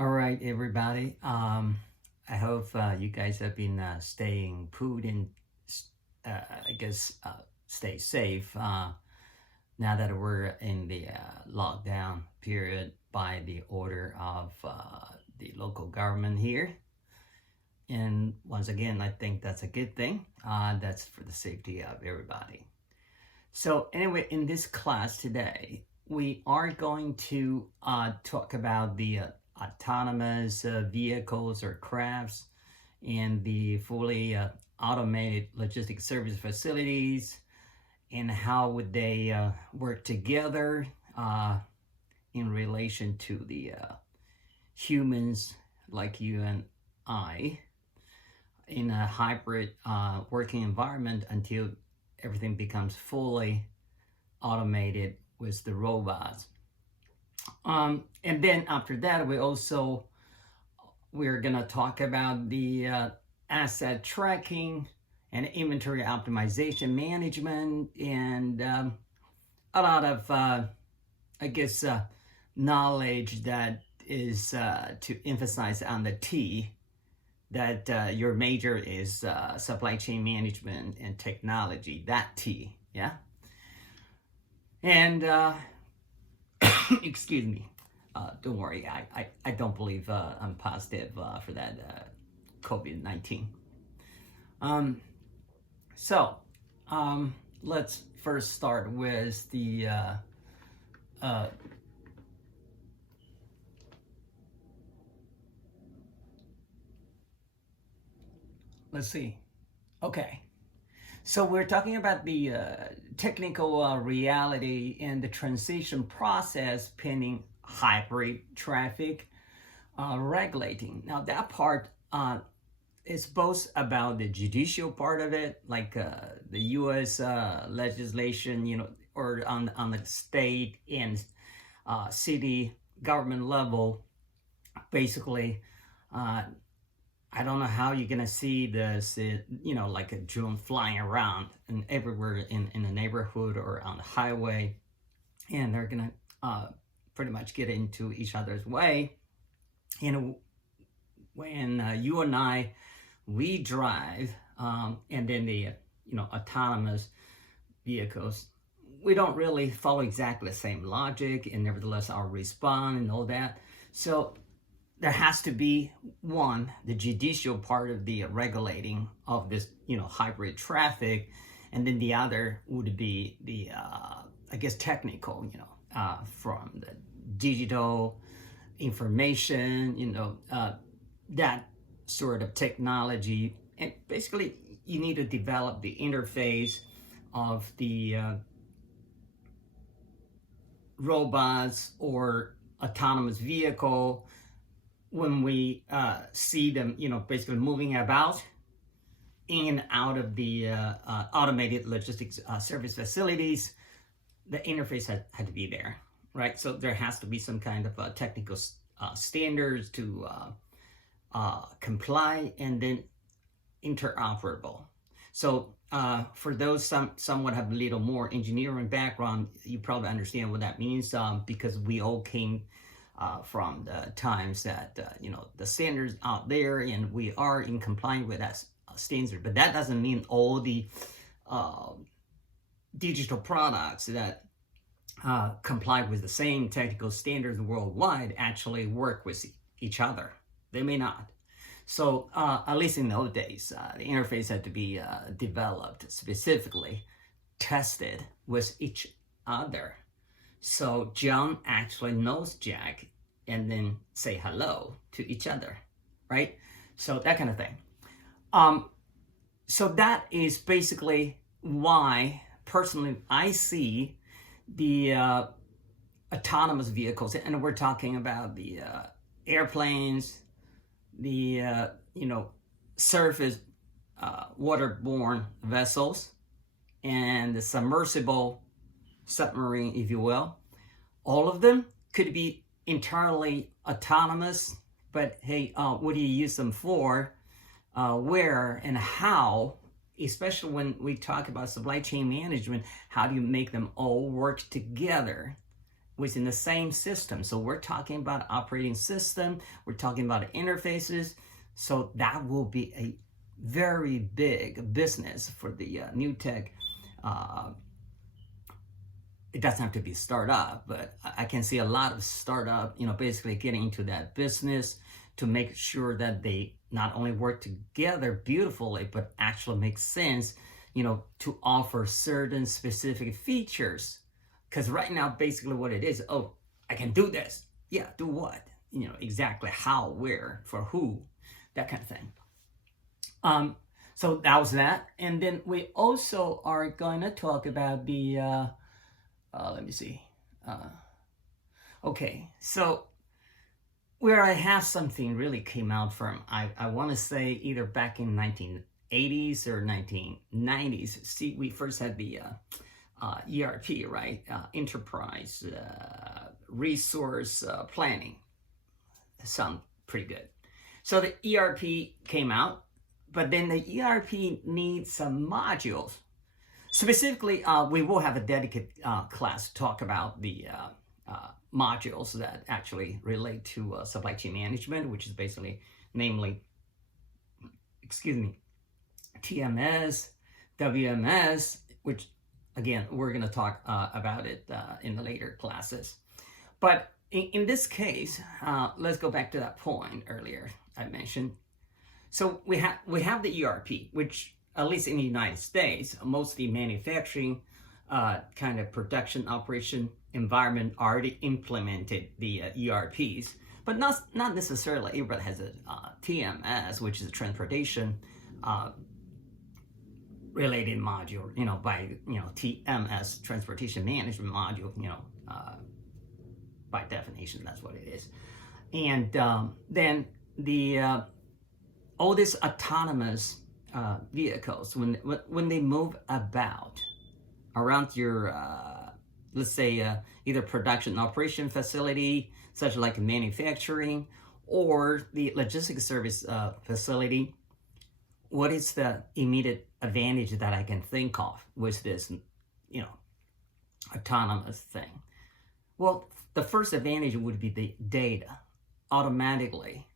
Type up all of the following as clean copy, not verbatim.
All right, everybody. I hope you guys have been staying put and stay safe now that we're in the lockdown period by the order of the local government here. And once again, I think that's a good thing. That's for the safety of everybody. So anyway, in this class today, we are going to talk about the autonomous vehicles or crafts and the fully automated logistics service facilities, and how would they work together in relation to the humans like you and I in a hybrid working environment until everything becomes fully automated with the robots. And then after that, we're gonna talk about the asset tracking and inventory optimization management, and a lot of knowledge that is to emphasize on the T, that your major is supply chain management and technology, that T, yeah? And excuse me, don't worry, I don't believe I'm positive for that COVID-19. So let's first start with the let's see. Okay. So we're talking about the technical reality and the transition process pending hybrid traffic regulating. Now that part is both about the judicial part of it, like the U.S. Legislation, or on the state and city government level. Basically, I don't know how you're gonna see this, like a drone flying around and everywhere in the neighborhood or on the highway, and they're gonna pretty much get into each other's way. When you and I, we drive, and then the autonomous vehicles, we don't really follow exactly the same logic, and nevertheless I'll respond and all that. So there has to be one, the judicial part of the regulating of this, hybrid traffic, and then the other would be the, technical, from the digital information, that sort of technology. And basically, you need to develop the interface of the robots or autonomous vehicle when we see them, basically moving about in and out of the automated logistics service facilities. The interface had to be there, right? So there has to be some kind of technical standards to comply, and then interoperable. So for those somewhat have a little more engineering background, you probably understand what that means, because we all came from the times that the standards out there, and we are in compliance with that standard. But that doesn't mean all the digital products that comply with the same technical standards worldwide actually work with each other. They may not. So at least in those days, the interface had to be developed specifically, tested with each other. So John actually knows Jack, and then say hello to each other, right? So that kind of thing. So that is basically why, personally, I see the autonomous vehicles, and we're talking about the airplanes, the surface waterborne vessels, and the submersible submarine, if you will. All of them could be entirely autonomous, but hey, what do you use them for, where and how? Especially when we talk about supply chain management, how do you make them all work together within the same system. So we're talking about operating system, we're talking about interfaces. So that will be a very big business for the new tech. It doesn't have to be startup, but I can see a lot of startup, basically getting into that business to make sure that they not only work together beautifully, but actually make sense, to offer certain specific features. Because right now, basically what it is, oh, I can do this. Yeah, do what? Exactly how, where, for who, that kind of thing. So that was that. And then we also are going to talk about the, let me see. Okay, so where I have something really came out from, I want to say either back in 1980s or 1990s. See, we first had the ERP, right? Enterprise Resource Planning. Sound pretty good. So the ERP came out, but then the ERP needs some modules. Specifically, we will have a dedicated class to talk about the modules that actually relate to supply chain management, which is basically, namely, TMS, WMS, which, again, we're going to talk about it in the later classes. But in this case, let's go back to that point earlier I mentioned. So we have the ERP, which, at least in the United States, mostly manufacturing kind of production operation environment already implemented the ERPs, but not necessarily everybody has a TMS, which is a transportation related module, by TMS, transportation management module, by definition that's what it is. And then the all these autonomous vehicles, when they move about around your let's say either production operation facility, such like manufacturing, or the logistics service facility, what is the immediate advantage that I can think of with this autonomous thing? Well, the first advantage would be the data automatically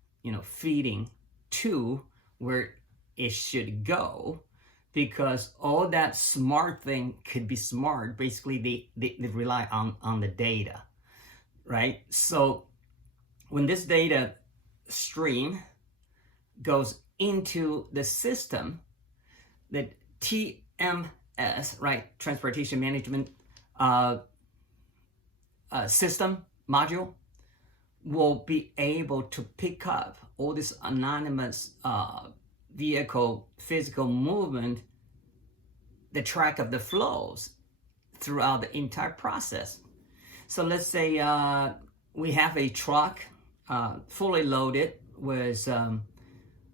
feeding to where it should go, because all that smart thing could be smart. Basically, they rely on the data, right? So when this data stream goes into the system, the TMS, right, transportation management system module, will be able to pick up all this anonymous vehicle physical movement, the track of the flows throughout the entire process. So let's say we have a truck fully loaded with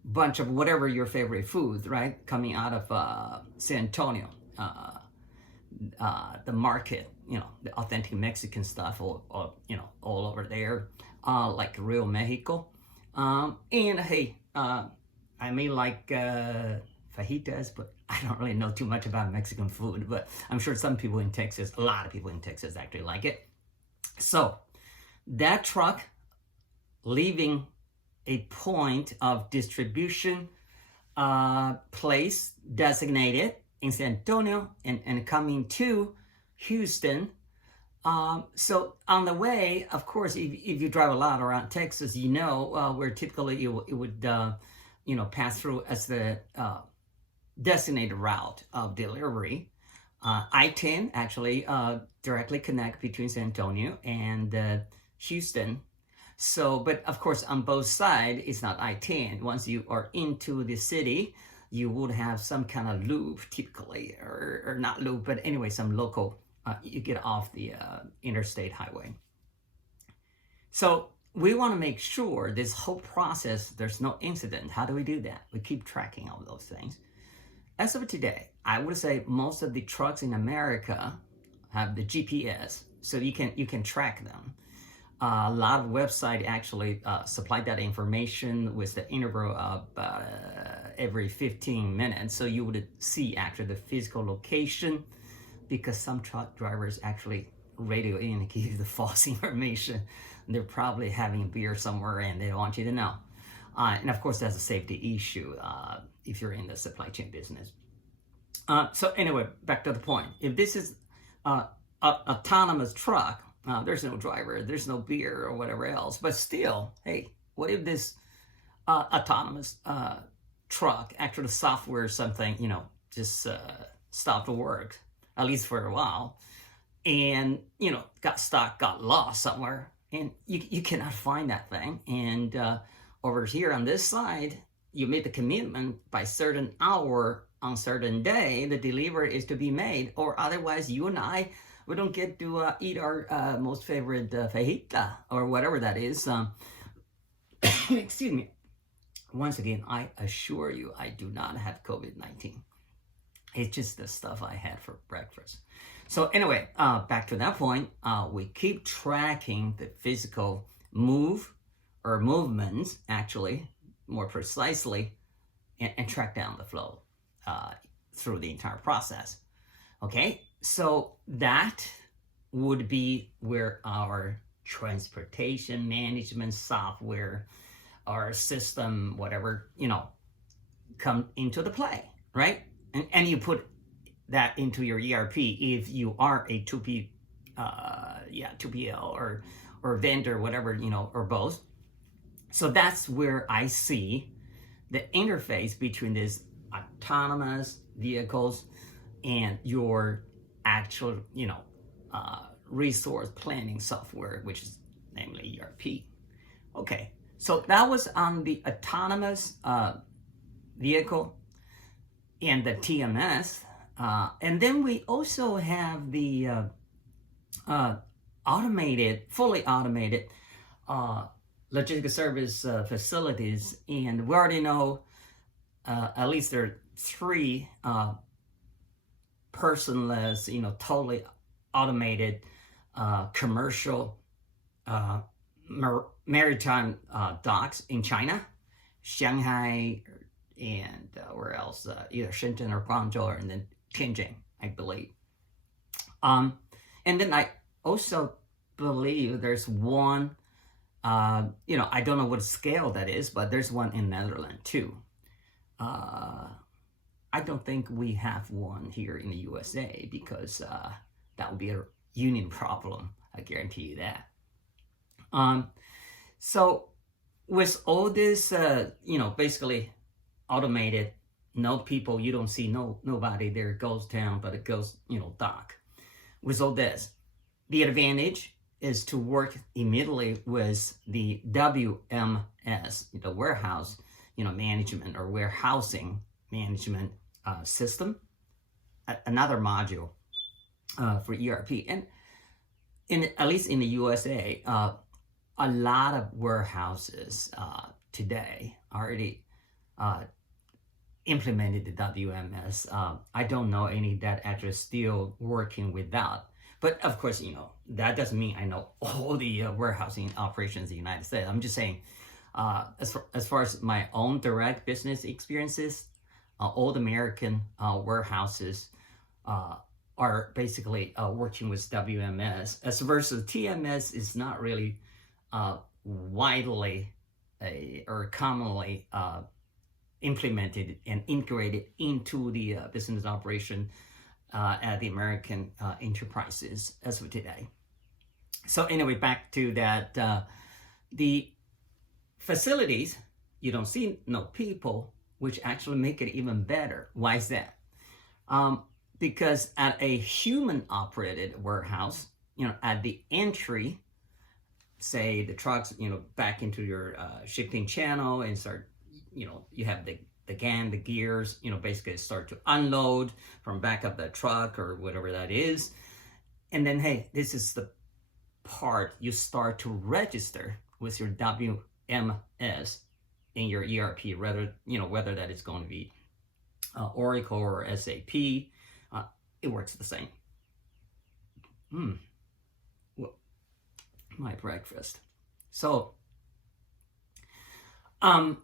bunch of whatever your favorite foods, right, coming out of San Antonio, the market, the authentic Mexican stuff, or all over there, like Real Mexico. And hey, I may like fajitas, but I don't really know too much about Mexican food, but I'm sure some people in Texas, a lot of people in Texas actually like it. So that truck leaving a point of distribution place designated in San Antonio and coming to Houston. So on the way, of course, if you drive a lot around Texas, where typically it would pass through as the designated route of delivery. I-10 actually directly connect between San Antonio and Houston. So, but of course, on both sides, it's not I-10. Once you are into the city, you would have some kind of loop typically, or not loop, but anyway, some local, you get off the interstate highway. So we want to make sure this whole process, there's no incident. How do we do that? We keep tracking all those things. As of today, I would say most of the trucks in America have the GPS, so you can track them. A lot of websites actually supply that information with the interval of every 15 minutes, so you would see actually the physical location, because some truck drivers actually radio in and give you the false information. They're probably having beer somewhere and they don't want you to know. And of course, that's a safety issue if you're in the supply chain business. So anyway, back to the point. If this is an autonomous truck, there's no driver, there's no beer or whatever else. But still, hey, what if this autonomous truck, actually software or something, just stopped to work, at least for a while, and, got stuck, got lost somewhere, and you cannot find that thing. And over here on this side, you made the commitment by certain hour on certain day, the delivery is to be made, or otherwise you and I, we don't get to eat our most favorite fajita or whatever that is. Excuse me. Once again, I assure you, I do not have COVID-19. It's just the stuff I had for breakfast. So anyway, back to that point, we keep tracking the physical movements, actually, more precisely, and track down the flow through the entire process. Okay, so that would be where our transportation management software, our system, whatever, come into the play, right? And you put that into your ERP if you are a 2PL or vendor, whatever, or both. So that's where I see the interface between these autonomous vehicles and your actual, resource planning software, which is namely ERP. Okay, so that was on the autonomous vehicle and the TMS. And then we also have the fully automated logistics service facilities. And we already know at least there are 3 personless, totally automated commercial maritime docks in China, Shanghai, and where else? Either Shenzhen or Guangzhou, and then Tianjin, I believe. And then I also believe there's one, I don't know what scale that is, but there's one in Netherlands too. I don't think we have one here in the USA because that would be a union problem. I guarantee you that. So with all this, basically automated, no people, you don't see nobody there, goes down, but it goes, dock. With all this, the advantage is to work immediately with the WMS, the warehouse, management or warehousing management system, another module for ERP. And at least in the USA, a lot of warehouses today already implemented the WMS. I don't know any that actually still working without. But of course, that doesn't mean I know all the warehousing operations in the United States. I'm just saying, as far as my own direct business experiences, all the American warehouses are basically working with WMS. As versus TMS is not really widely or commonly implemented and integrated into the business operation at the American enterprises as of today. So anyway, back to that, the facilities, you don't see no people, which actually make it even better. Why is that? Because at a human operated warehouse, at the entry, say the trucks, back into your shipping channel and start, you have the GAN, the gears, basically start to unload from back of the truck or whatever that is. And then, hey, this is the part you start to register with your WMS in your ERP, whether that is going to be Oracle or SAP, it works the same. Well, my breakfast. So, now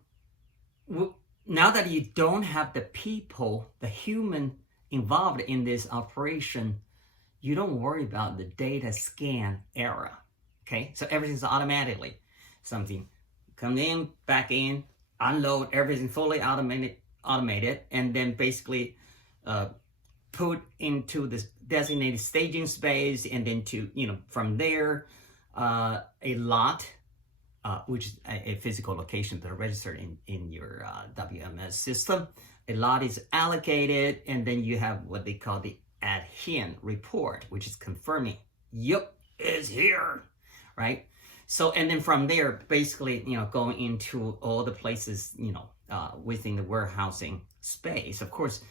that you don't have the people, the human involved in this operation, you don't worry about the data scan error. Okay, so everything's automatically something come in, back in, unload everything fully automated, and then basically put into this designated staging space, and then to from there a lot, which is a physical location that are registered in your WMS system. A lot is allocated, and then you have what they call the adherent report, which is confirming, yep, it's here, right? So, and then from there, basically, going into all the places, within the warehousing space. Of course,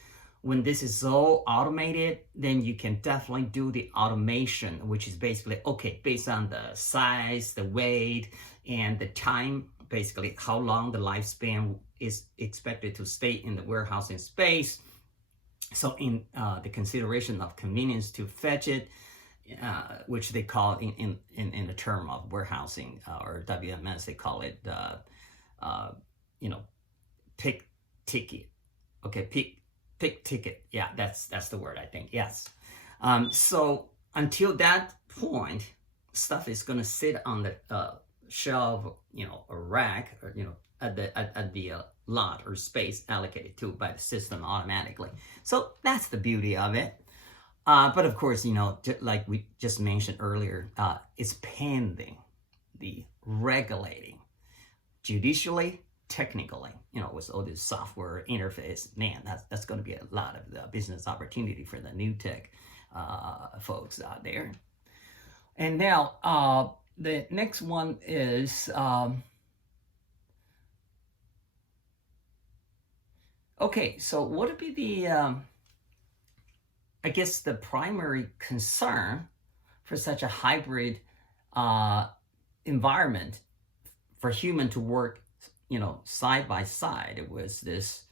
when this is so automated, then you can definitely do the automation, which is basically, okay, based on the size, the weight, and the time, basically how long the lifespan is expected to stay in the warehousing space. So in the consideration of convenience to fetch it, which they call in the term of warehousing or WMS, they call it pick ticket. Okay, pick ticket. Yeah, that's the word, I think. Yes. So until that point, stuff is gonna sit on the shelf, a rack, or at the lot or space allocated to by the system automatically. So that's the beauty of it. But of course, like we just mentioned earlier, it's pending the regulating judicially, technically, with all this software interface. Man, that's going to be a lot of the business opportunity for the new tech folks out there. And now the next one is okay. So what would be the I guess the primary concern for such a hybrid environment for human to work, side by side with this,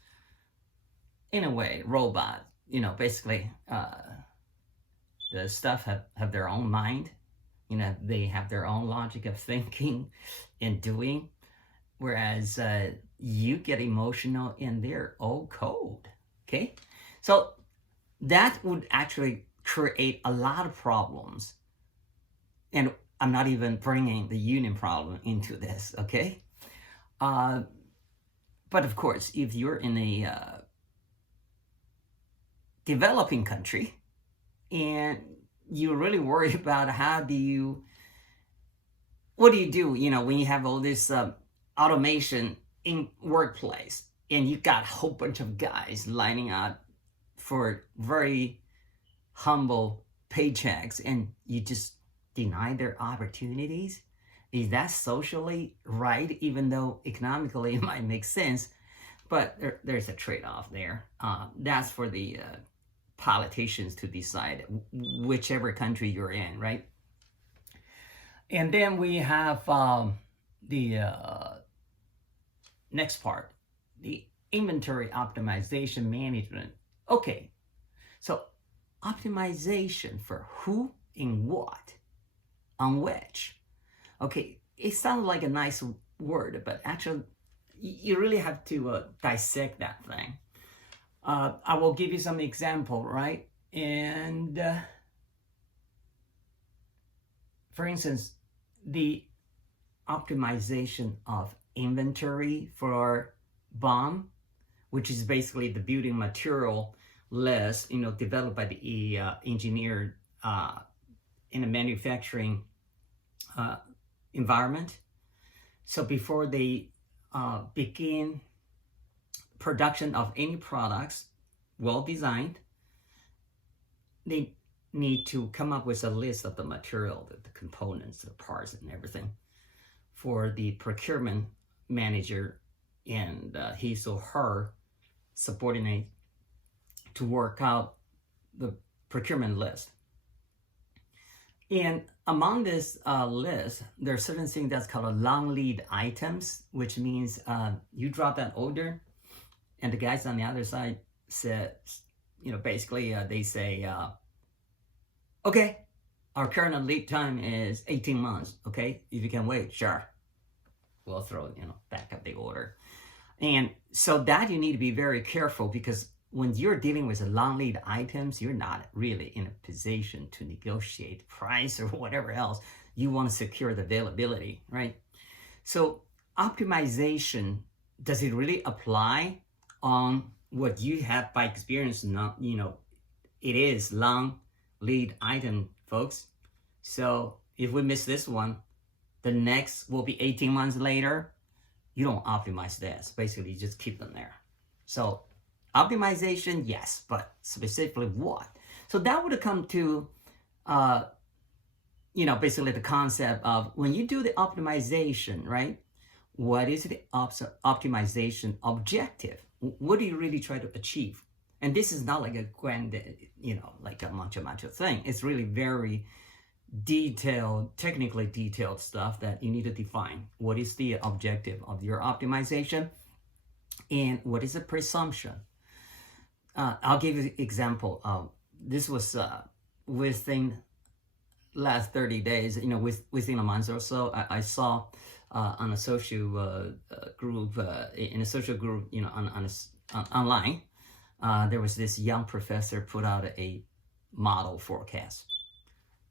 in a way, robot. Basically, the stuff have their own mind. They have their own logic of thinking and doing, whereas you get emotional in their old code. Okay, so that would actually create a lot of problems. And I'm not even bringing the union problem into this, okay? But of course, if you're in a developing country and you're really worried about what do you do, when you have all this automation in workplace and you got a whole bunch of guys lining up for very humble paychecks and you just deny their opportunities? Is that socially right? Even though economically it might make sense, but there's a trade-off there. That's for the politicians to decide, whichever country you're in, right? And then we have the next part, the inventory optimization management. Okay, so optimization for who, in what, on which. Okay, it sounds like a nice word, but actually you really have to dissect that thing. I will give you some example, right? And for instance, the optimization of inventory for BOM, which is basically the building material list, developed by the engineer in a manufacturing environment. So before they begin production of any products, well designed, they need to come up with a list of the material, the components, the parts, and everything for the procurement manager and his or her subordinate to work out the procurement list. And among this list, there are certain things that's called a long lead items, which means you drop that order and the guys on the other side said, basically they say, okay, our current lead time is 18 months. Okay, if you can wait, sure. We'll throw, back up the order. And so that you need to be very careful, because when you're dealing with long lead items, you're not really in a position to negotiate price or whatever else. You want to secure the availability, right? So optimization, does it really apply on what you have by experience? Not, it is long lead item, folks. So if we miss this one, the next will be 18 months later. You don't optimize this. Basically, you just keep them there. So optimization, yes, but specifically what? So that would come to, basically the concept of when you do the optimization, right? What is the optimization objective? What do you really try to achieve? And this is not like a grand, like a macho thing. It's really very detailed, technically detailed stuff that you need to define. What is the objective of your optimization? And what is the presumption? I'll give you an example. This was within last 30 days, within a month or so, I saw on a social group, in a social group, online, there was this young professor put out a model forecast.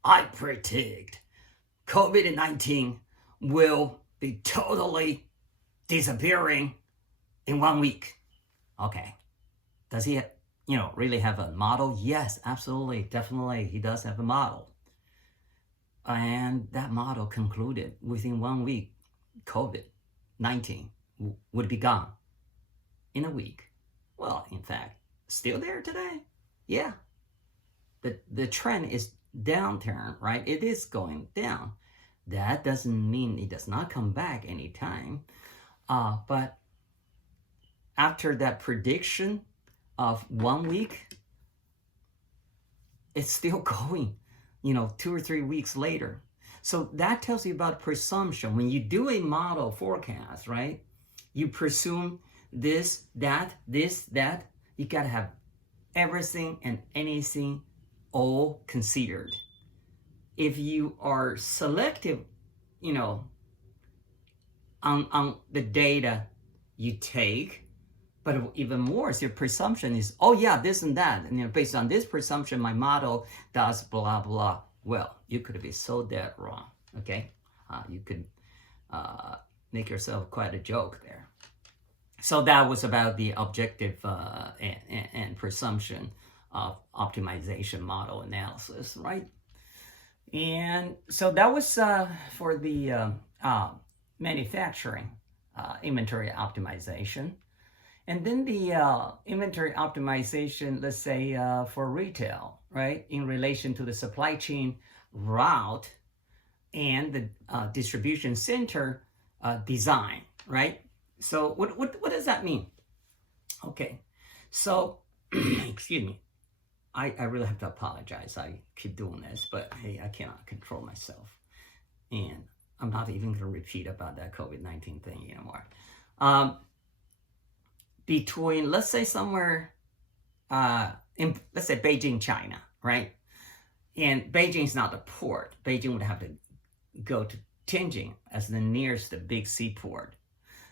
I predict COVID-19 will be totally disappearing in 1 week. Okay. Does he, really have a model? Yes, absolutely, definitely. He does have a model. And that model concluded within 1 week, COVID-19 would be gone in a week. Well, in fact, still there today. Yeah. The trend is downturn, right? It is going down. That doesn't mean it does not come back anytime. But after that prediction of 1 week, it's still going, 2 or 3 weeks later. So that tells you about presumption. When you do a model forecast, right? You presume this, that. You got to have everything and anything all considered. If you are selective, on the data you take, but even more, your presumption is, oh yeah, this and that, and based on this presumption, my model does blah blah. Well, you could be so dead wrong. Okay, you could make yourself quite a joke there. So that was about the objective and presumption of optimization model analysis, right? And so that was for the manufacturing inventory optimization. And then the inventory optimization, let's say for retail, right? In relation to the supply chain route and the distribution center design, right? So what does that mean? Okay, so, excuse me. I really have to apologize. I keep doing this, but hey, I cannot control myself. And I'm not even going to repeat about that COVID-19 thing anymore. Between, let's say somewhere, let's say Beijing, China, right? And Beijing's not the port. Beijing would have to go to Tianjin as the nearest big seaport.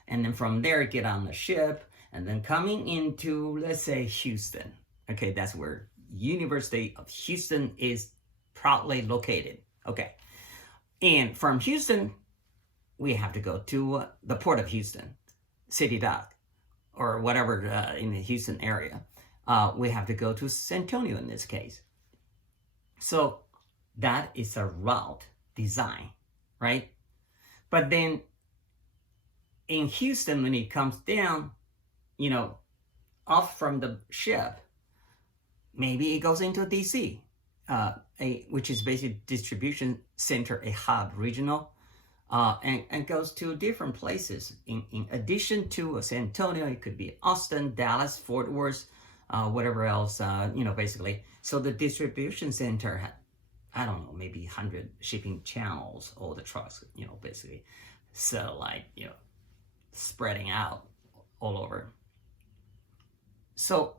And then from there, get on the ship, and then coming into, let's say, Houston. Okay, that's where University of Houston is proudly located. Okay. And from Houston, we have to go to the Port of Houston, City Dock, or whatever in the Houston area. We have to go to San Antonio in this case. So that is a route design, right? But then in Houston, when it comes down, off from the ship, maybe it goes into DC, which is basically distribution center, a hub, regional, and goes to different places. In addition to San Antonio, it could be Austin, Dallas, Fort Worth, whatever else, basically. So the distribution center had, I don't know, maybe 100 shipping channels, all the trucks, basically satellite, spreading out all over. So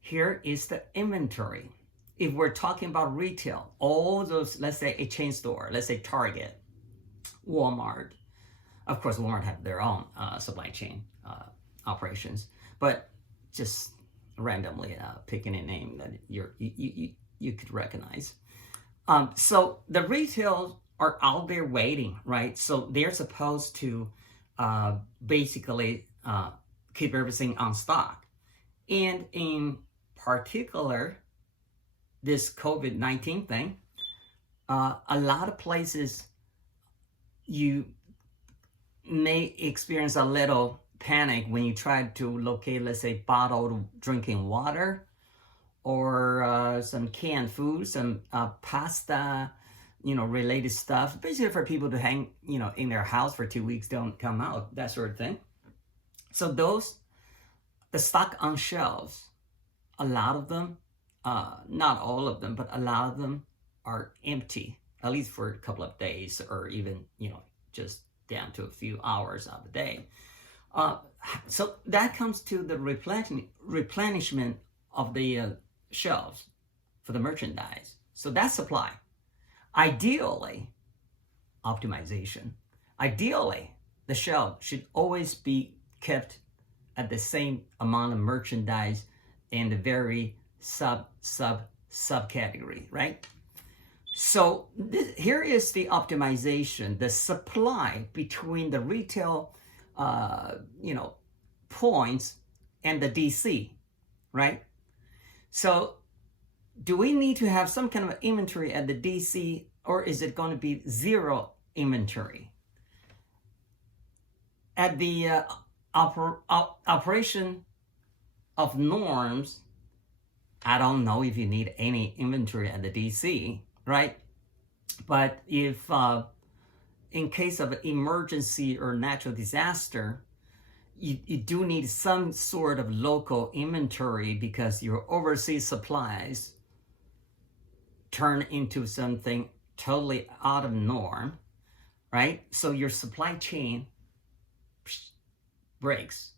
here is the inventory. If we're talking about retail, all those, let's say a chain store, let's say Target, Walmart. Of course, Walmart have their own supply chain operations, but just randomly picking a name that you could recognize. So the retail are out there waiting, right? So they're supposed to basically keep everything on stock. And in particular, this COVID-19 thing, a lot of places you may experience a little panic when you try to locate, let's say, bottled drinking water or some canned food, some pasta, related stuff, basically for people to hang, in their house for 2 weeks, don't come out, that sort of thing. So the stock on shelves, a lot of them, not all of them, but a lot of them are empty, at least for a couple of days, or even, just down to a few hours of the day. So that comes to the replenishment of the shelves for the merchandise. So that's supply. Ideally, optimization. Ideally, the shelf should always be kept at the same amount of merchandise in the very subcategory, right? So here is the optimization, the supply between the retail, points and the DC, right? So do we need to have some kind of inventory at the DC, or is it going to be zero inventory? At the operation of norms, I don't know if you need any inventory at the DC, right? But if in case of an emergency or natural disaster, you do need some sort of local inventory because your overseas supplies turn into something totally out of norm, right? So your supply chain breaks.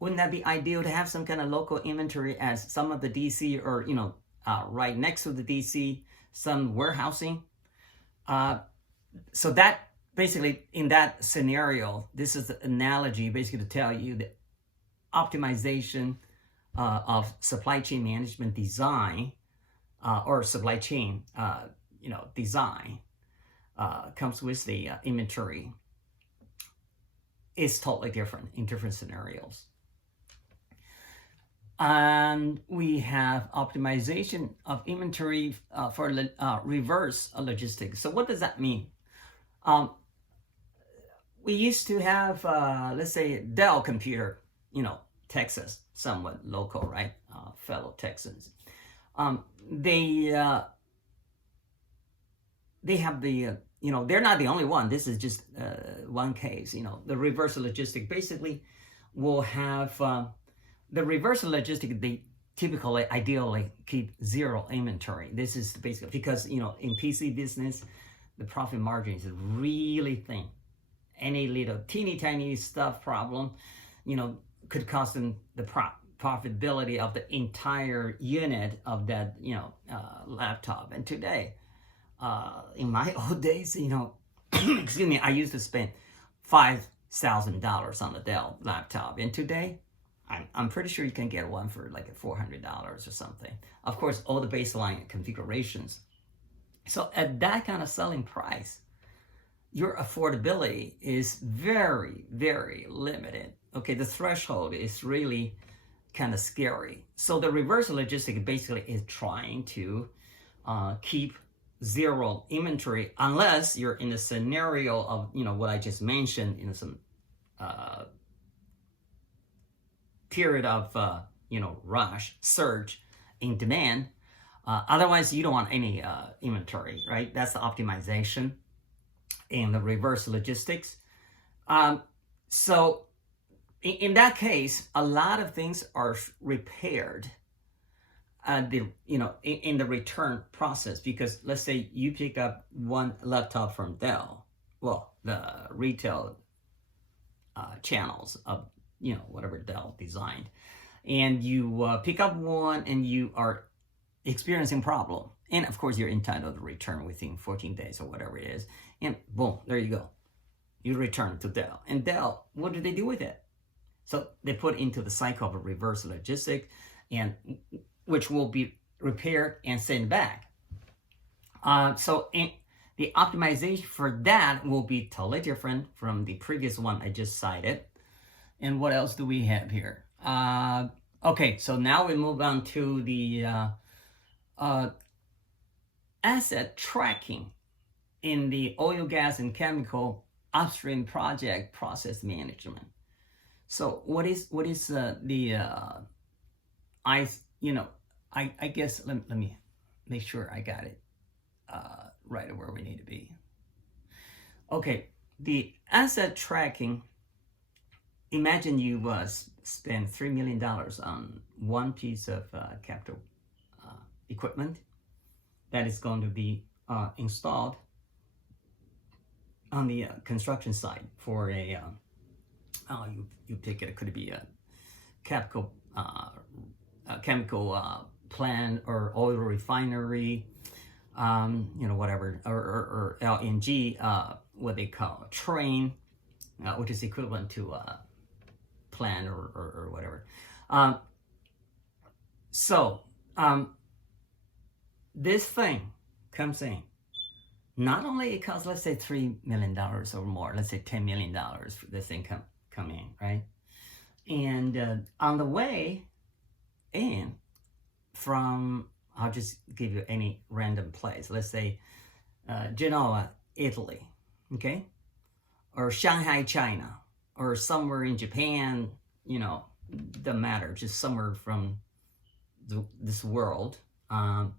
Wouldn't that be ideal to have some kind of local inventory as some of the DC, or right next to the DC, some warehousing? So that basically, in that scenario, this is the analogy basically to tell you that optimization of supply chain management design, or supply chain design, comes with the inventory, is totally different in different scenarios. And we have optimization of inventory for reverse logistics. So what does that mean? We used to have, let's say, Dell computer, Texas, somewhat local, right? Fellow Texans. They have the, they're not the only one. This is just one case. The reverse logistic basically will have the reverse logistic. They typically, ideally, keep zero inventory. This is basically because in PC business, the profit margin is really thin. Any little teeny tiny stuff problem, could cost them the profitability of the entire unit of that, laptop. And today, in my old days, excuse me, I used to spend $5,000 on a Dell laptop. And today, I'm pretty sure you can get one for like $400 or something. Of course, all the baseline configurations. So at that kind of selling price, your affordability is very, very limited. Okay, the threshold is really kind of scary. So the reverse logistic basically is trying to keep zero inventory, unless you're in a scenario of what I just mentioned, some period of rush, surge in demand. Otherwise, you don't want any inventory, right? That's the optimization in the reverse logistics. So in that case, a lot of things are repaired in the return process, because let's say you pick up one laptop from Dell, well, the retail channels of whatever Dell designed, and you pick up one and you are experiencing problem, and of course you're entitled to return within 14 days or whatever it is, and boom, there you go, you return to Dell. And Dell, what do they do with it? So they put into the cycle of a reverse logistic, and which will be repaired and sent back. The optimization for that will be totally different from the previous one I just cited. And what else do we have here? Okay, so now we move on to the asset tracking in the oil, gas, and chemical upstream project process management. So what is I guess let me make sure I got it right where we need to be. Okay, the asset tracking. Imagine you spend $3 million on one piece of capital equipment that is going to be installed on the construction site for a you pick it. It could be a chemical plant or oil refinery, whatever, or LNG, what they call a train, which is equivalent to plant or whatever. This thing comes in. Not only it costs, let's say $3 million or more, let's say $10 million for this thing come in, right? And on the way in from, I'll just give you any random place. Let's say Genoa, Italy, okay? Or Shanghai, China, or somewhere in Japan, doesn't matter, just somewhere from this world. And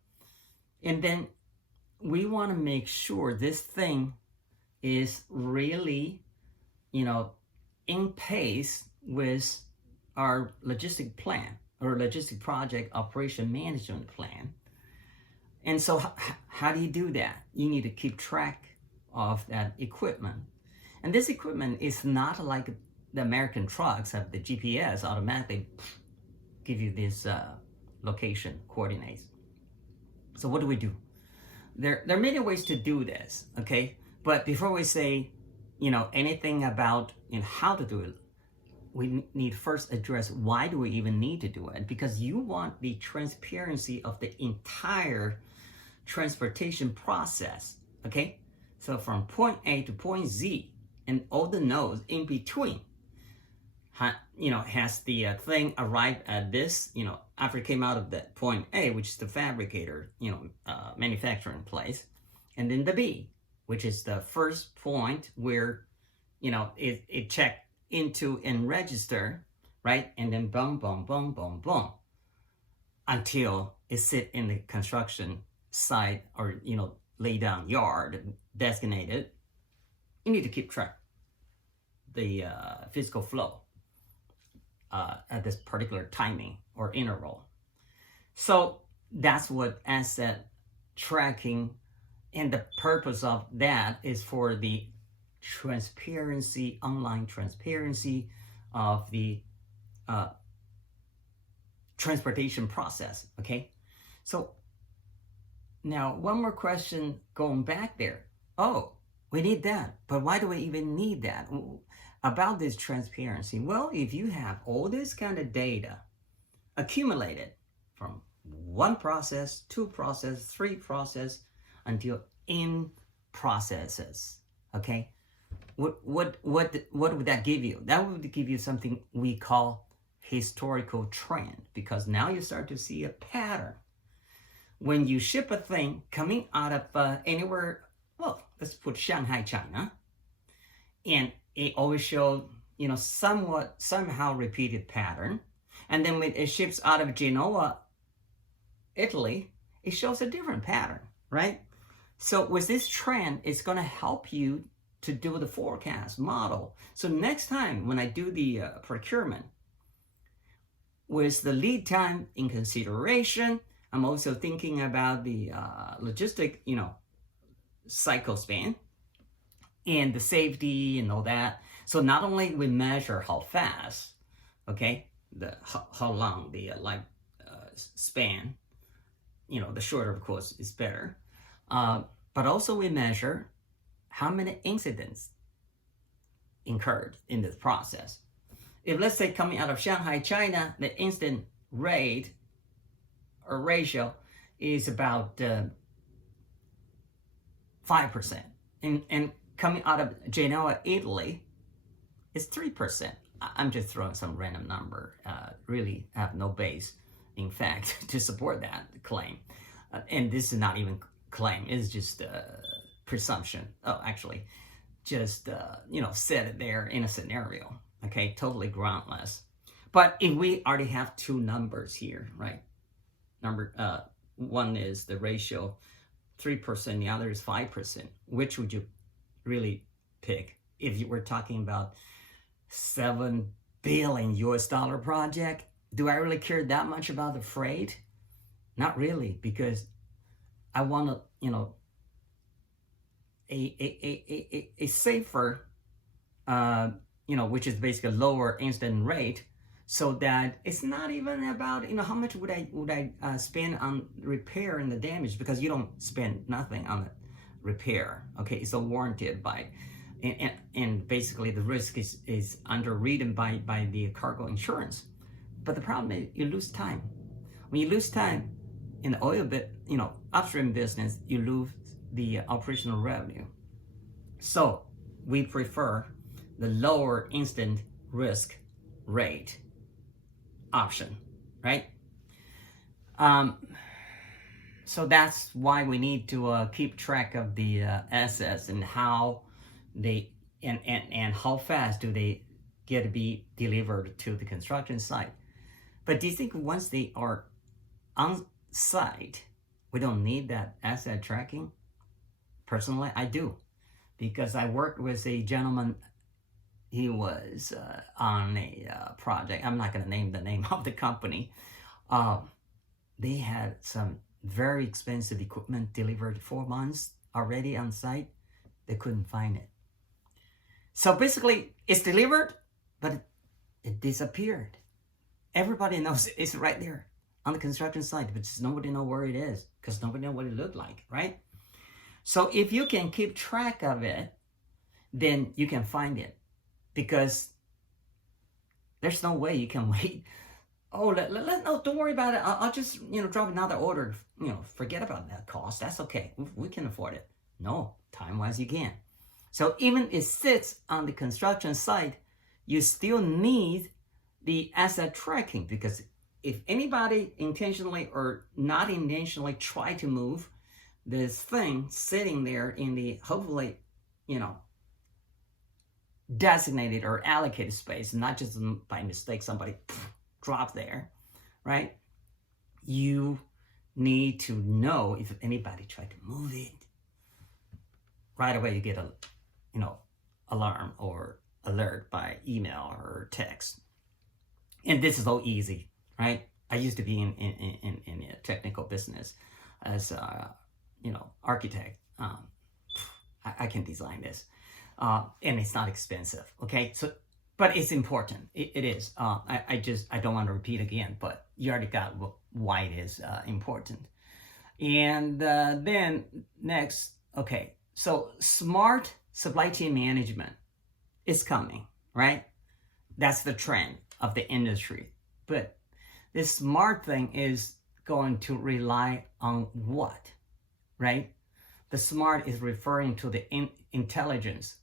then we want to make sure this thing is really, in pace with our logistic plan or logistic project operation management plan. And so how do you do that? You need to keep track of that equipment. And this equipment is not like the American trucks have the GPS automatically give you this location coordinates. So what do? There are many ways to do this, okay? But before we say, anything about how to do it, we need first address why do we even need to do it? Because you want the transparency of the entire transportation process, okay? So from point A to point Z and all the nodes in between, has the thing arrived at this, after it came out of the point A, which is the fabricator, manufacturing place, and then the B, which is the first point where, it checked into and register, right? And then boom, boom, boom, boom, boom, until it sit in the construction site or, lay down yard designated. You need to keep track the physical flow at this particular timing or interval. So that's what asset tracking, and the purpose of that is for the transparency, online transparency of the transportation process, okay? So now one more question going back there. Oh, we need that, but why do we even need that? About this transparency, well, if you have all this kind of data accumulated from one process, two process, three process, until in processes, okay? What would that give you? That would give you something we call historical trend, because now you start to see a pattern. When you ship a thing coming out of anywhere, well, let's put Shanghai, China, and it always showed, somehow repeated pattern. And then when it ships out of Genoa, Italy, it shows a different pattern, right? So with this trend, it's going to help you to do the forecast model. So next time when I do the procurement, with the lead time in consideration, I'm also thinking about the logistic, cycle span, and the safety and all that. So not only we measure how fast, okay, how long the life span, the shorter, of course, is better. But also we measure how many incidents incurred in this process. If, let's say, coming out of Shanghai, China, the incident rate or ratio is about 5%. And coming out of Genoa, Italy, it's 3%. I'm just throwing some random number, really have no base, in fact, to support that claim. And this is not even claim, it's just presumption. Oh, actually, just, set it there in a scenario, okay? Totally groundless. But if we already have two numbers here, right? One is the ratio 3%, the other is 5%. Which would you really pick if you were talking about $7 billion US project? Do I really care that much about the freight? Not really, because I want to, a safer, which is basically lower incident rate, so that it's not even about, how much would I spend on repairing the damage, because you don't spend nothing on the repair. Okay, it's all warranted by, and basically the risk is underwritten by the cargo insurance. But the problem is you lose time. When you lose time in the oil bit, upstream business, you lose the operational revenue. So we prefer the lower incident risk rate option, right? So that's why we need to keep track of the assets and how they and how fast do they get to be delivered to the construction site. But do you think once they are on site, we don't need that asset tracking? Personally, I do, because I worked with a gentleman. He was on a project. I'm not going to name the name of the company. They had some very expensive equipment delivered 4 months already on site. They couldn't find it. So basically, it's delivered, but it disappeared. Everybody knows it's right there on the construction site, but just nobody knows where it is, because nobody knows what it looked like, right? So if you can keep track of it, then you can find it. Because there's no way you can wait. Oh, no, don't worry about it. I'll just, drop another order. Forget about that cost. That's okay. We can afford it. No, time-wise you can't. So even if it sits on the construction site, you still need the asset tracking, because if anybody intentionally or not intentionally try to move this thing sitting there in the, hopefully, designated or allocated space, not just by mistake somebody dropped there, right? You need to know if anybody tried to move it. Right away you get a alarm or alert by email or text. And this is so easy, right? I used to be in a technical business as architect. I can design this. And it's not expensive, okay? So, but it's important. It is. I don't want to repeat again, but you already got why it is important. And then next, okay, so smart supply chain management is coming, right? That's the trend of the industry. But this smart thing is going to rely on what, right? The smart is referring to the intelligence.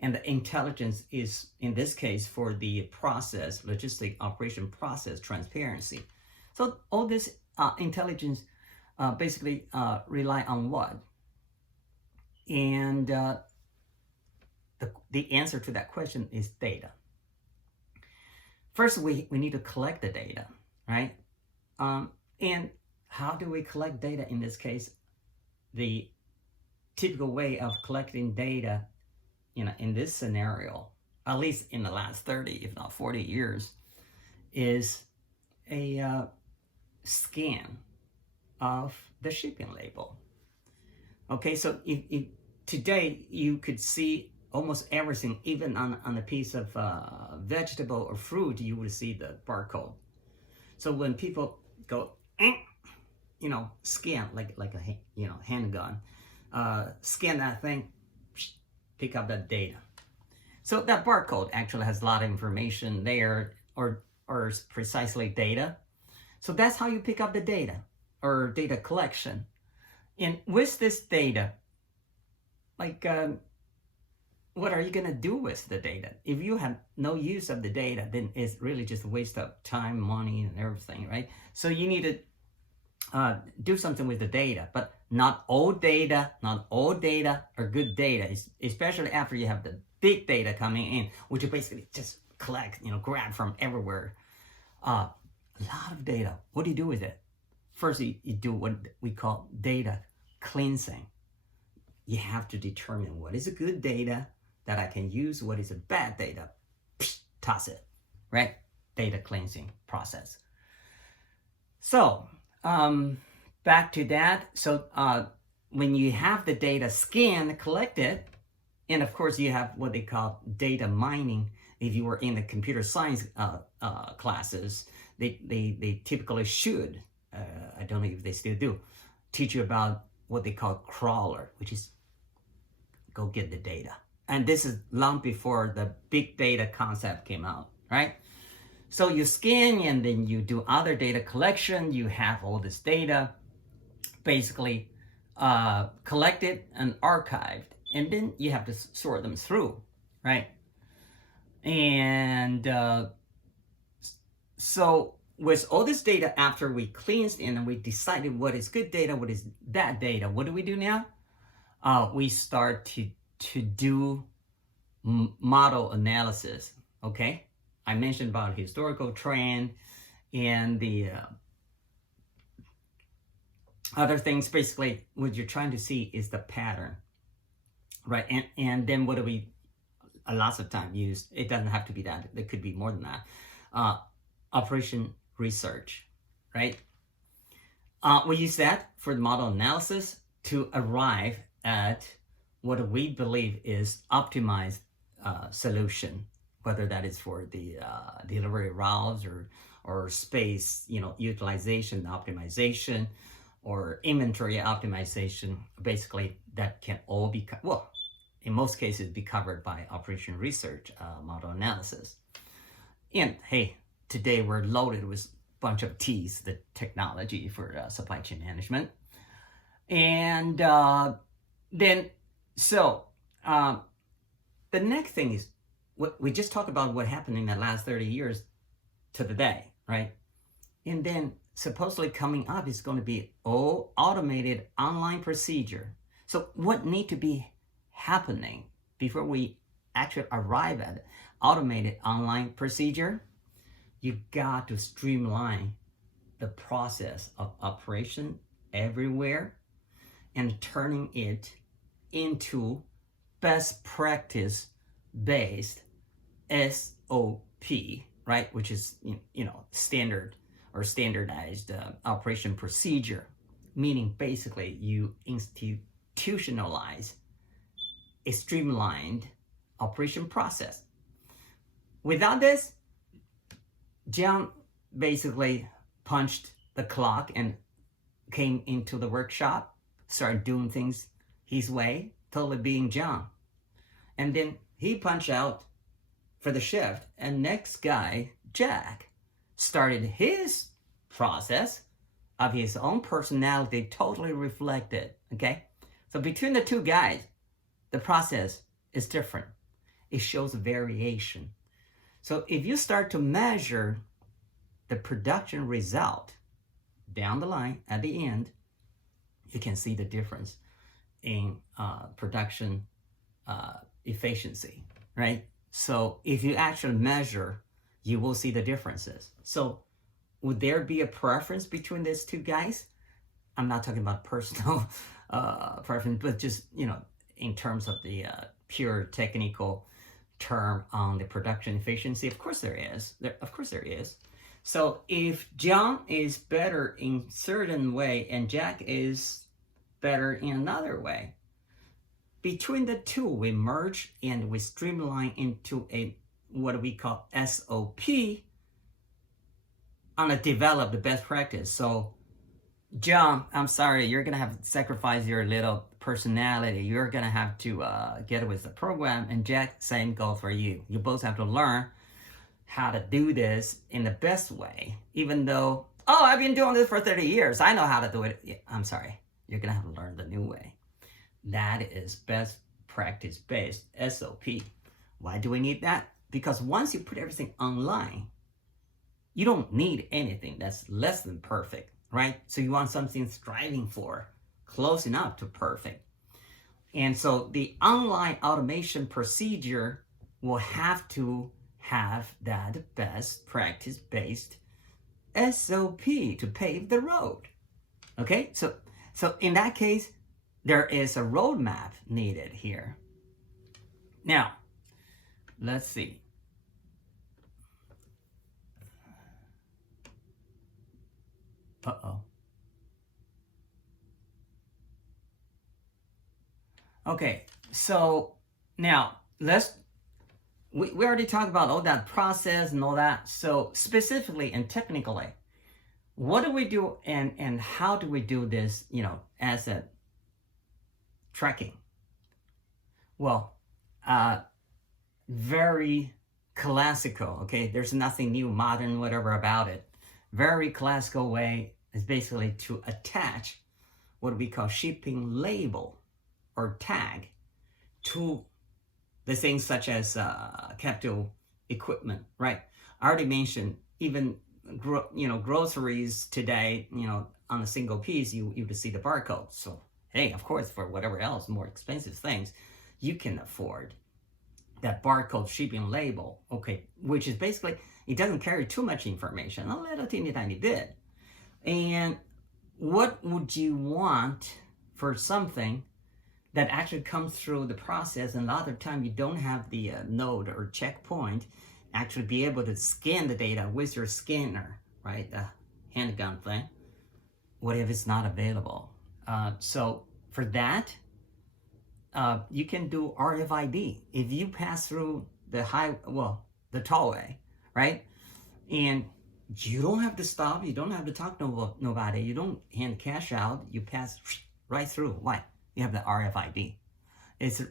And the intelligence is, in this case, for the process, logistic operation process transparency. So all this intelligence basically rely on what? And the answer to that question is data. First, we need to collect the data, right? And how do we collect data in this case? The typical way of collecting data in this scenario, at least in the last 30, if not 40 years, is a scan of the shipping label. Okay, so if today you could see almost everything, even on a piece of vegetable or fruit, you would see the barcode. So when people go, scan like a handgun, scan that thing, pick up that data. So that barcode actually has a lot of information there, or precisely data. So that's how you pick up the data. or data collection. And with this data, like, what are you going to do with the data? If you have no use of the data, then it's really just a waste of time, money, and everything, right? So you need to do something with the data, but not all data are good data, especially after you have the big data coming in, which you basically just collect, grab from everywhere. A lot of data. What do you do with it? First, you do what we call data cleansing. You have to determine what is a good data that I can use, what is a bad data. Psh, toss it, right? Data cleansing process. So, back to that. So, when you have the data scanned, collected, and of course you have what they call data mining. If you were in the computer science classes, they typically should, I don't know if they still do, teach you about what they call crawler, which is go get the data. And this is long before the big data concept came out, right? So you scan and then you do other data collection. You have all this data basically collected and archived. And then you have to sort them through, right? And so with all this data, after we cleansed and we decided what is good data, what is bad data, what do we do now? We start to do model analysis, okay? I mentioned about historical trend and the other things. Basically, what you're trying to see is the pattern, right? And then what do we lots of time use? It doesn't have to be that. It could be more than that. Operation research, right? We use that for the model analysis to arrive at what we believe is optimized solution, whether that is for the delivery routes or space, utilization optimization, or inventory optimization. Basically, that can all be, well, in most cases, be covered by operation research model analysis. And hey, today we're loaded with a bunch of T's, the technology for supply chain management. And then, so the next thing is, what we just talked about what happened in the last 30 years to today, right? And then supposedly coming up is going to be all automated online procedure. So what need to be happening before we actually arrive at automated online procedure? You got to streamline the process of operation everywhere and turning it into best practice based SOP, right? Which is, standard or standardized operation procedure, meaning basically you institutionalize a streamlined operation process. Without this, John basically punched the clock and came into the workshop, started doing things his way, totally being John. And then he punched out for the shift, and next guy, Jack, started his process of his own personality, totally reflected, okay? So between the two guys, the process is different. It shows variation. So if you start to measure the production result down the line at the end, you can see the difference in production efficiency, right? So if you actually measure, you will see the differences. So would there be a preference between these two guys? I'm not talking about personal preference, but just, in terms of the pure technical term on the production efficiency. Of course there is. Of course there is. So if John is better in certain way and Jack is better in another way, between the two, we merge and we streamline into a what we call SOP on a develop the best practice. So John, I'm sorry, you're gonna have to sacrifice your little personality. You're gonna have to get with the program. And Jack, same goal for you. You both have to learn how to do this in the best way, even though Oh, I've been doing this for 30 years. I know how to do it. Yeah, I'm sorry. You're going to have to learn the new way. That is best practice based SOP. Why do we need that? Because once you put everything online, you don't need anything that's less than perfect, right? So you want something striving for, close enough to perfect. And so the online automation procedure will have to have that best practice based SOP to pave the road. Okay, so in that case, there is a roadmap needed here. Now, let's see. Uh-oh. Okay, so now we already talked about all that process and all that. So specifically and technically, what do we do and how do we do this, asset tracking? Well, very classical, okay? There's nothing new, modern, whatever about it. Very classical way is basically to attach what we call shipping label or tag to the things such as capital equipment, right? I already mentioned even groceries today, on a single piece, you would see the barcode. So hey, of course, for whatever else, more expensive things, you can afford that barcode shipping label, okay, which is basically, it doesn't carry too much information, a little teeny tiny bit. And what would you want for something that actually comes through the process, and a lot of time you don't have the node or checkpoint actually be able to scan the data with your scanner, right? The handgun thing. What if it's not available? So for that, you can do RFID. If you pass through the the tollway, right? And you don't have to stop, you don't have to talk to nobody, you don't hand cash out, you pass right through. Why? You have the RFID. It's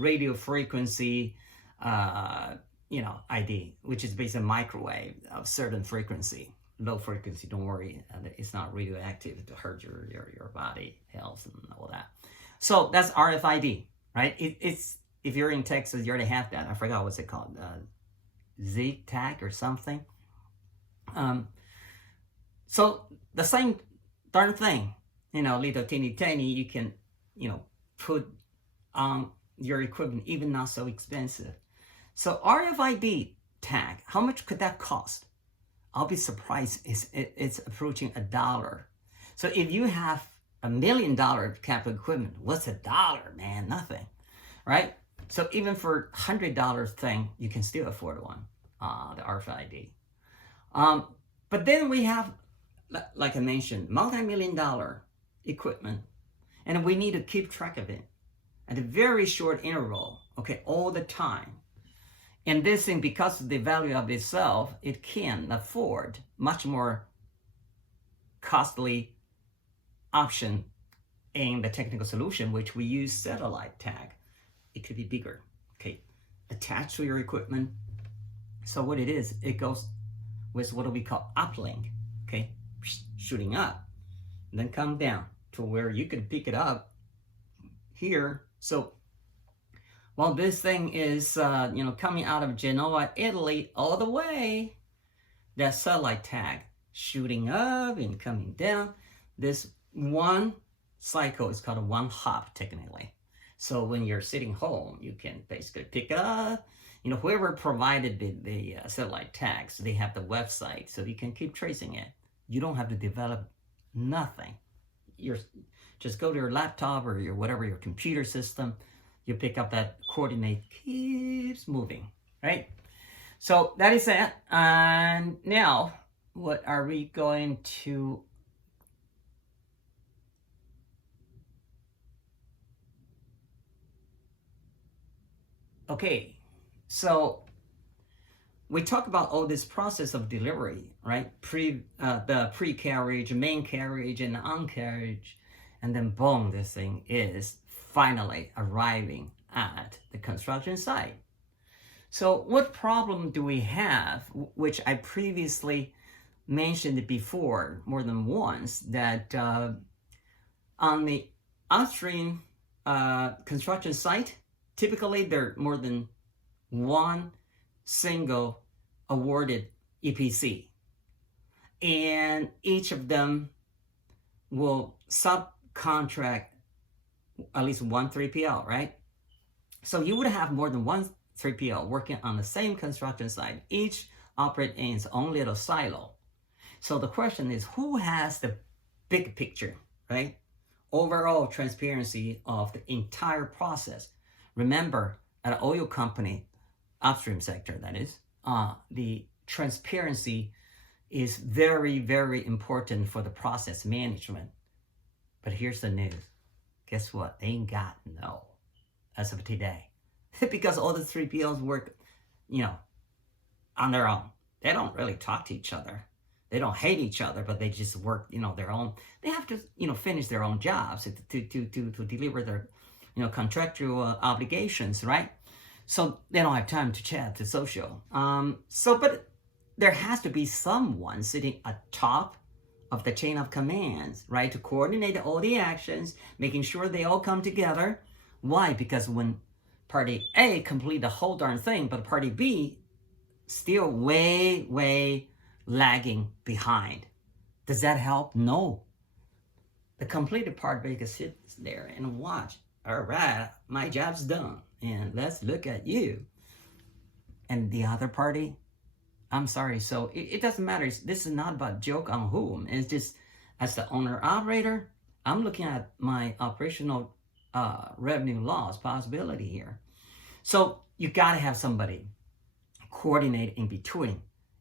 radio frequency, ID, which is based on microwave of certain frequency. Low frequency, don't worry, it's not radioactive to hurt your body health and all that. So that's RFID, right? It's if you're in Texas, you already have that. I forgot what's it called, Z tag or something. So the same darn thing, little teeny tiny, you can, put on your equipment, even not so expensive. So RFID tag, how much could that cost? I'll be surprised it's approaching $1. So if you have $1 million capital equipment, what's $1, man? Nothing, right? So even for $100 thing, you can still afford one, the RFID. But then we have, like I mentioned, multi-million-dollar equipment, and we need to keep track of it at a very short interval, okay, all the time. And this thing, because of the value of itself, it can afford much more costly option in the technical solution, which we use satellite tag. It could be bigger, okay, attached to your equipment. So what it is, it goes with what we call uplink, okay, shooting up, and then come down to where you could pick it up here. So while this thing is, coming out of Genoa, Italy, all the way, that satellite tag shooting up and coming down, this one cycle is called a one hop technically. So when you're sitting home, you can basically pick it up. Whoever provided the satellite tags, they have the website, so you can keep tracing it. You don't have to develop nothing. Just go to your laptop or your computer system. You pick up that coordinate, keeps moving, right? So that is it. And now, what are we going to? Okay, so we talk about all this process of delivery, right? The pre-carriage, main carriage, and on-carriage, and then boom, this thing is finally arriving at the construction site. So what problem do we have, which I previously mentioned before more than once that on the upstream construction site, typically there are more than one single awarded EPC. And each of them will subcontract at least one 3PL, right? So you would have more than one 3PL working on the same construction site, each operate in its own little silo. So the question is, who has the big picture, right? Overall transparency of the entire process. Remember, at an oil company, upstream sector that is, the transparency is very, very important for the process management. But here's the news. Guess what? They ain't got no as of today. Because all the 3PLs work, on their own. They don't really talk to each other. They don't hate each other, but they just work, their own. They have to, finish their own jobs to deliver their, contractual obligations, right? So they don't have time to chat, to social. But there has to be someone sitting atop of the chain of commands, right? To coordinate all the actions, making sure they all come together. Why? Because when party A complete the whole darn thing, but party B still way, way lagging behind. Does that help? No. The completed part B can sit there and watch. All right, my job's done. And let's look at you. And the other party, I'm sorry. So it doesn't matter. This is not about joke on whom. It's just, as the owner operator, I'm looking at my operational revenue loss possibility here. So you got to have somebody coordinate in between.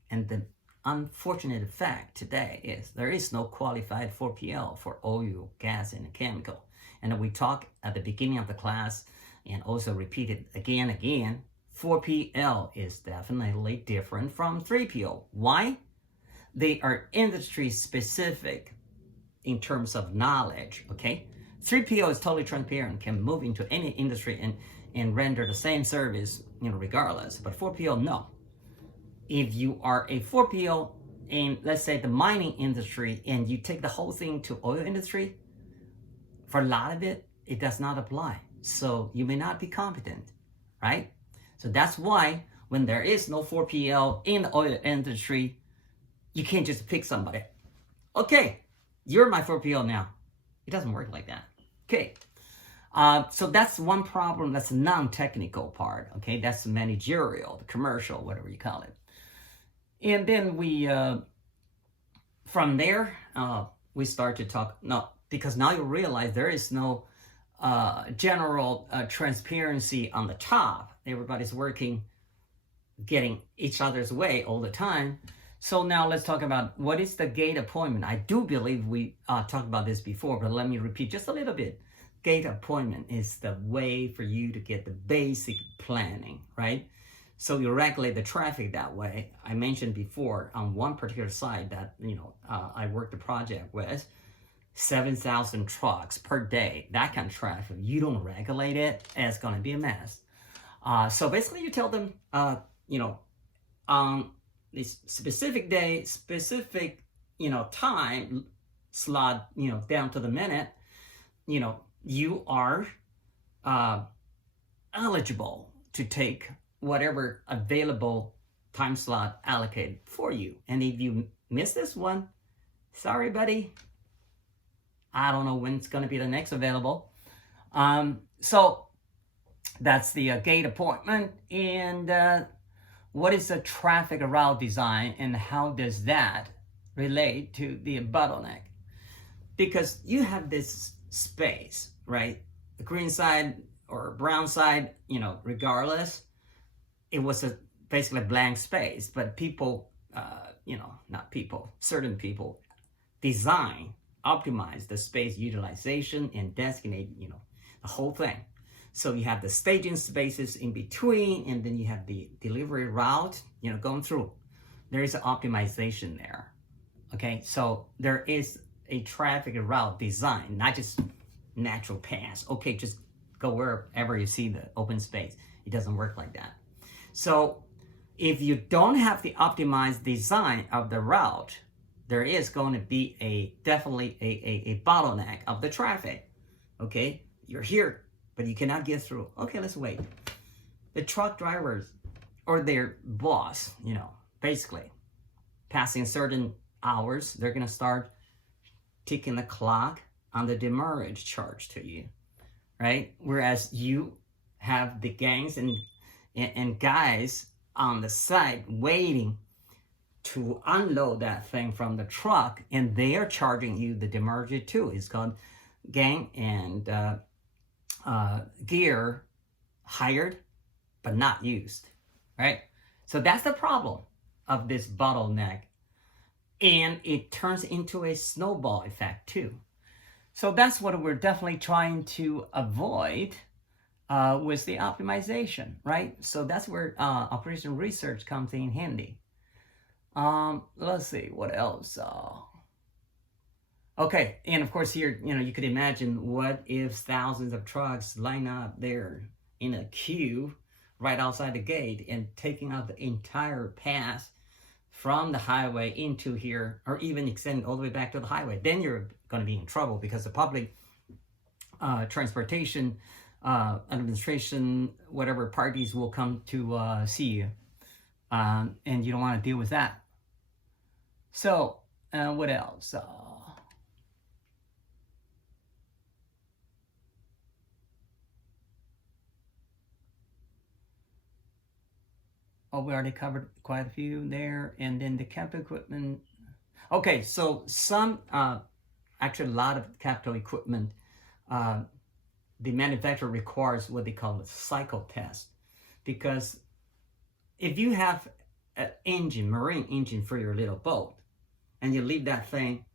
And the unfortunate fact today is there is no qualified 4PL for oil, gas, and chemical. And we talked at the beginning of the class and also repeated again, 4PL is definitely different from 3PL. Why? They are industry specific in terms of knowledge, okay? 3PL is totally transparent, can move into any industry and render the same service, regardless. But 4PL, no. If you are a 4PL in, let's say, the mining industry, and you take the whole thing to oil industry, for a lot of it, it does not apply. So you may not be competent, right? So that's why when there is no 4PL in the oil industry, you can't just pick somebody. Okay, you're my 4PL now. It doesn't work like that. Okay, so that's one problem. That's a non-technical part. Okay, that's the managerial, the commercial, whatever you call it. And then we, from there, we start to talk. No, because now you realize there is no general transparency on the top. Everybody's working, getting each other's way all the time. So now let's talk about what is the gate appointment. I do believe we talked about this before, but let me repeat just a little bit. Gate appointment is the way for you to get the basic planning, right? So you regulate the traffic that way. I mentioned before on one particular site that, I worked a project with, 7,000 trucks per day, that kind of traffic. You don't regulate it, it's going to be a mess. So basically you tell them, on this specific day, specific, time slot, down to the minute, you are eligible to take whatever available time slot allocated for you. And if you miss this one, sorry, buddy. I don't know when it's going to be the next available. So that's the gate appointment. And what is the traffic route design and how does that relate to the bottleneck? Because you have this space, right? The green side or brown side, regardless, it was basically a blank space. But people, not people, certain people design, optimize the space utilization and designate, the whole thing. So you have the staging spaces in between, and then you have the delivery route, going through. There is an optimization there, okay? So there is a traffic route design, not just natural paths. Okay, just go wherever you see the open space. It doesn't work like that. So if you don't have the optimized design of the route, there is going to be definitely a bottleneck of the traffic. Okay, you're here, but you cannot get through. Okay, let's wait. The truck drivers or their boss, basically passing certain hours, they're going to start ticking the clock on the demurrage charge to you, right? Whereas you have the gangs and guys on the side waiting to unload that thing from the truck, and they are charging you the demurrage too. It's called gang and gear hired but not used, right? So that's the problem of this bottleneck, and it turns into a snowball effect too. So that's what we're definitely trying to avoid with the optimization, right? So that's where operational research comes in handy. Let's see what else. Okay, and of course here, you could imagine, what if thousands of trucks line up there in a queue right outside the gate and taking out the entire path from the highway into here, or even extend all the way back to the highway? Then you're going to be in trouble, because the public transportation administration, whatever parties, will come to see you, and you don't want to deal with that. So what else? We already covered quite a few there. And then the capital equipment. Okay, so actually a lot of capital equipment, the manufacturer requires what they call a cycle test. Because if you have an engine, marine engine for your little boat, and you leave that thing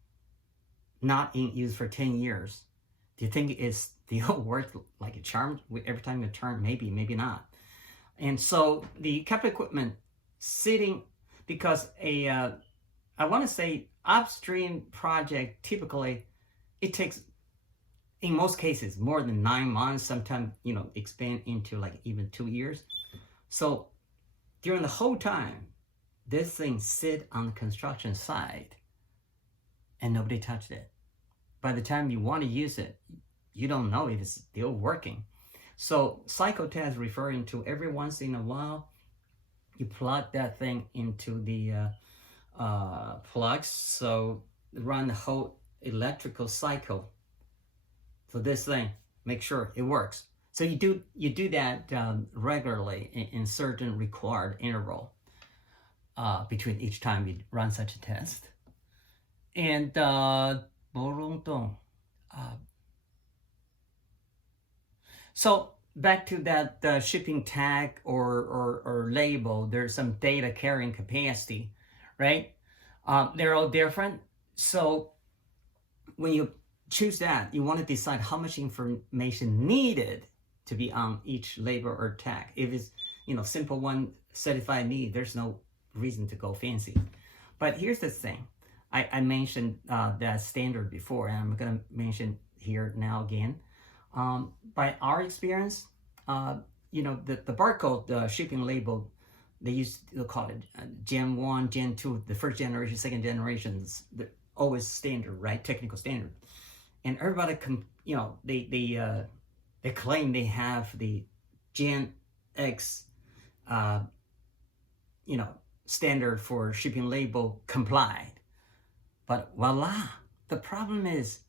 not in use for 10 years, do you think it's still worth like a charm every time you turn? Maybe, maybe not. And so the capital equipment sitting, because I want to say upstream project, typically it takes, in most cases, more than 9 months, sometimes, expand into like even 2 years. So during the whole time, this thing sit on the construction site and nobody touched it. By the time you want to use it, you don't know if it's still working. So cycle test referring to every once in a while, you plug that thing into the plugs, so run the whole electrical cycle. So this thing, make sure it works. So you do that regularly in certain required interval between each time you run such a test. And so back to that shipping tag or label, there's some data carrying capacity, right? They're all different. So when you choose that, you want to decide how much information needed to be on each label or tag. If it's simple one, certified need, there's no reason to go fancy. But here's the thing. I mentioned that standard before, and I'm going to mention here now again. By our experience, the barcode, the shipping label, they used to call it Gen 1, Gen 2, the first generation, second generations, always standard, right? Technical standard. And everybody, they claim they have the Gen X, standard for shipping label complied. But voila, the problem is,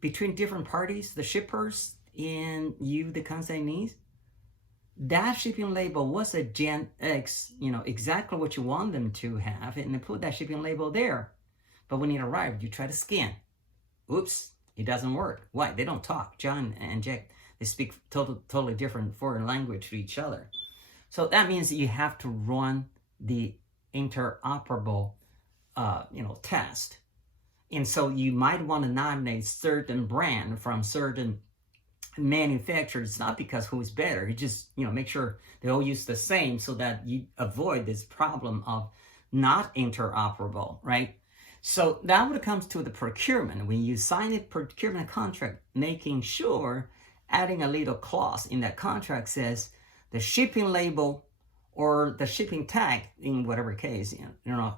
between different parties, the shippers and you, the consignees, that shipping label was a Gen X, exactly what you want them to have, and they put that shipping label there. But when it arrived, you try to scan. Oops, it doesn't work. Why? They don't talk. John and Jack, they speak totally different foreign language to each other. So that means that you have to run the interoperable, test. And so you might want to nominate certain brand from certain manufacturers, not because who's better. You just, make sure they all use the same, so that you avoid this problem of not interoperable, right? So now when it comes to the procurement, when you sign a procurement contract, making sure adding a little clause in that contract says the shipping label or the shipping tag, in whatever case,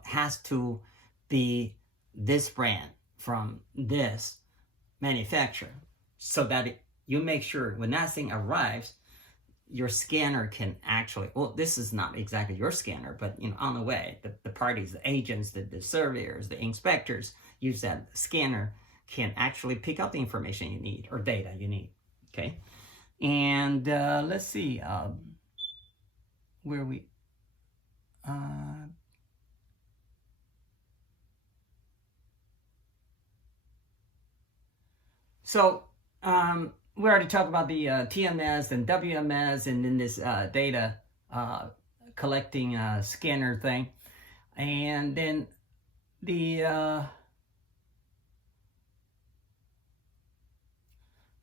has to be this brand from this manufacturer, so that you make sure when that thing arrives, your scanner can actually, well, this is not exactly your scanner, but on the way, the parties, the agents, the surveyors, the inspectors use that scanner, can actually pick up the information you need or data you need. Okay, and let's see where we so we already talked about the TMS and WMS, and then this data collecting scanner thing, and then the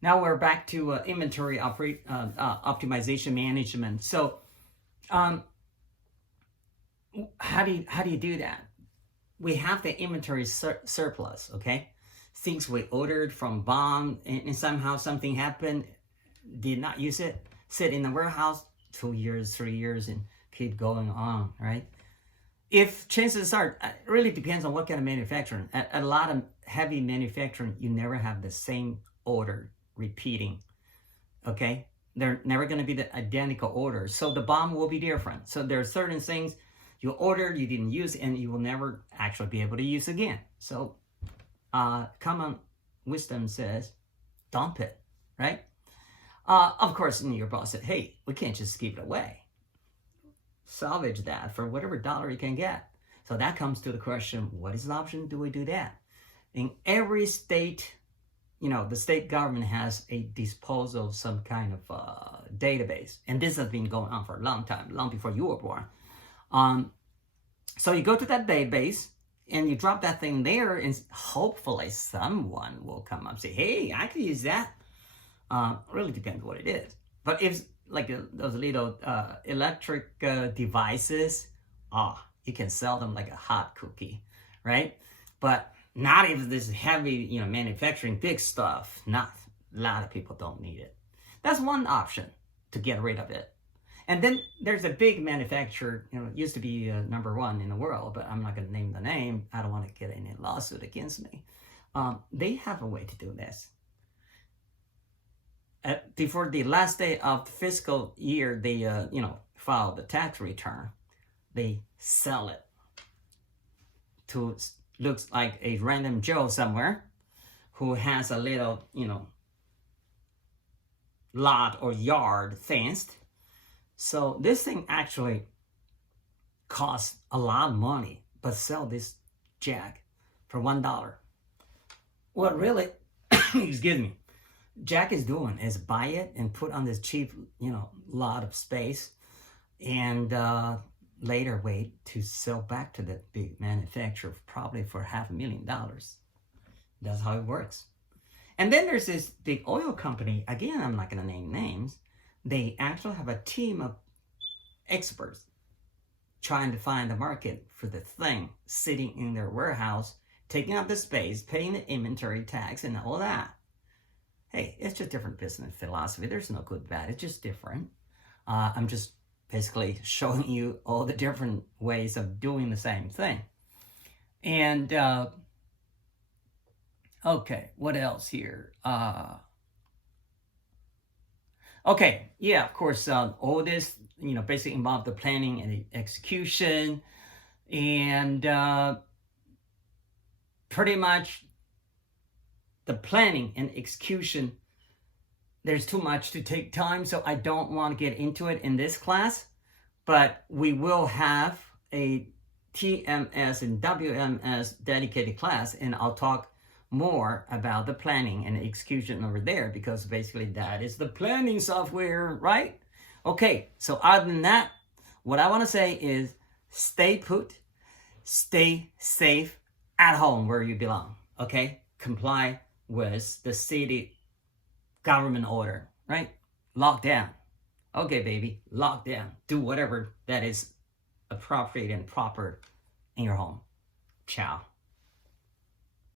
now we're back to inventory optimization management. So how do you do that? We have the inventory surplus, okay? Things we ordered from BOM, and somehow something happened, did not use it, sit in the warehouse 2 years, 3 years, and keep going on, right? If chances are, it really depends on what kind of manufacturing. A lot of heavy manufacturing, you never have the same order repeating, okay? They're never going to be the identical orders, so the BOM will be different. So there are certain things you ordered, you didn't use, and you will never actually be able to use again. So common wisdom says, dump it, right? Of course, your boss said, hey, we can't just give it away. Salvage that for whatever dollar you can get. So that comes to the question, what is the option? Do we do that? In every state, the state government has a disposal of some kind of database. And this has been going on for a long time, long before you were born. So you go to that database and you drop that thing there, and hopefully someone will come up and say, hey, I could use that. Really depends what it is. But if like those little electric devices, you can sell them like a hot cookie, right? But not if this heavy, manufacturing big stuff. Not a lot of people don't need it. That's one option to get rid of it. And then there's a big manufacturer, it used to be number one in the world, but I'm not going to name the name. I don't want to get any lawsuit against me. They have a way to do this. Before the last day of the fiscal year, they, file the tax return. They sell it to, looks like a random Joe somewhere who has a little, lot or yard fenced. So this thing actually costs a lot of money, but sell this jack for $1. What really, excuse me, Jack is doing is buy it and put on this cheap, lot of space, and later wait to sell back to the big manufacturer, probably for $500,000. That's how it works. And then there's this big oil company, again, I'm not going to name names. They actually have a team of experts trying to find the market for the thing sitting in their warehouse, taking up the space, paying the inventory tax and all that. Hey, it's just different business philosophy. There's no good, bad. It's just different. I'm just basically showing you all the different ways of doing the same thing. And, okay, what else here? Okay, yeah, of course, all this, basically involve the planning and the execution, and pretty much the planning and execution, there's too much to take time, so I don't want to get into it in this class, but we will have a TMS and WMS dedicated class, and I'll talk more about the planning and execution over there, because basically that is the planning software, right? Okay, so other than that, what I want to say is stay put, stay safe at home where you belong, okay? Comply with the city government order, right? Lock down. Okay, baby, lock down. Do whatever that is appropriate and proper in your home. Ciao.